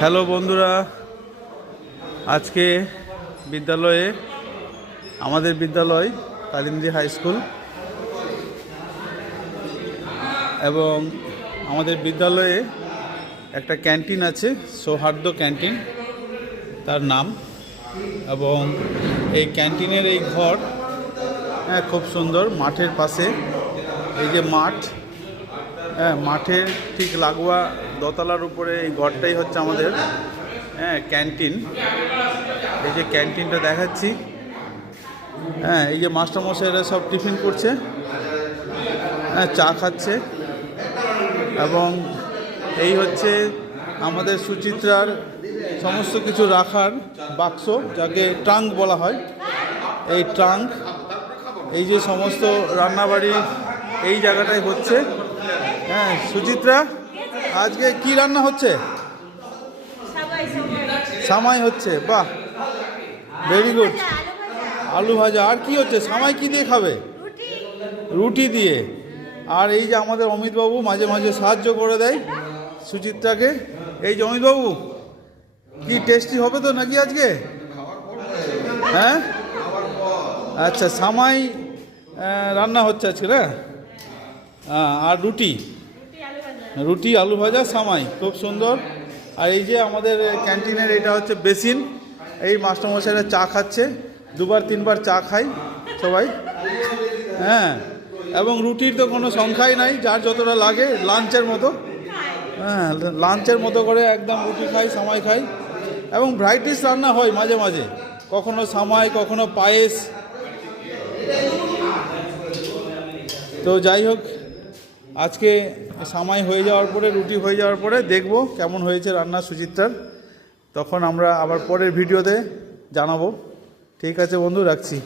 Hello বন্ধুরা, আজকে বিদ্যালয়ে আমাদের বিদ্যালয় কালিন্দী হাই স্কুল এবং আমাদের বিদ্যালয়ে একটা ক্যান্টিন আছে, সৌহার্দ্য ক্যান্টিন তার নাম। এবং এই ক্যান্টিনের এই ঘর খুব সুন্দর, মাঠের পাশে। এই যে মাঠ, মাঠের ঠিক লাগোয়া দোতলার উপরে এই ঘরটাই হচ্ছে আমাদের ক্যান্টিন। এই যে ক্যান্টিনটা দেখাচ্ছি, এই যে মাস্টারমশাইরা সব টিফিন করছে, চা খাচ্ছে। এবং এই হচ্ছে আমাদের সুচিত্রার সমস্ত কিছু রাখার বাক্স, যাকে ট্রাঙ্ক বলা হয়। এই ট্রাঙ্ক, এই যে সমস্ত রান্নাবাড়ি এই জায়গাটায় হচ্ছে। সুচিত্রা, আজকে কি রান্না হচ্ছে? সামাই হচ্ছে, বাহ, ভেরি গুড। আলু ভাজা। আর কি হচ্ছে? সামাই কি দিয়ে খাবে? রুটি দিয়ে। আর এই যে আমাদের অমিতবাবু মাঝে মাঝে সাহায্য করে দেয় সুচিত্রাকে। এই যে অমিতবাবু, কি টেস্টি হবে তো নাকি আজকে? হ্যাঁ, আচ্ছা, সামাই রান্না হচ্ছে আজকে না? আর রুটি আলু ভাজা সামাই, খুব সুন্দর। আর এই যে আমাদের ক্যান্টিনের এটা হচ্ছে বেসিন। এই মাস্টারমশাইরা চা খাচ্ছে, 2-3বার চা খাই সবাই। এবং রুটির তো কোনো সংখ্যাই নাই, যার যতটা লাগে লাঞ্চের মতো। লাঞ্চের মতো করে একদম রুটি খাই, সামাই খাই। এবং ভ্যারাইটিস রান্না হয় মাঝে মাঝে, কখনো সামাই, কখনো পায়েস। তো যাই হোক, আজকে সামাই হয়ে যাওয়ার পরে, রুটি হয়ে যাওয়ার পরে দেখব কেমন হয়েছে রান্না সুচিত্রার। তখন আমরা আবার পরের ভিডিওতে জানাবো। ঠিক আছে বন্ধু, রাখছি।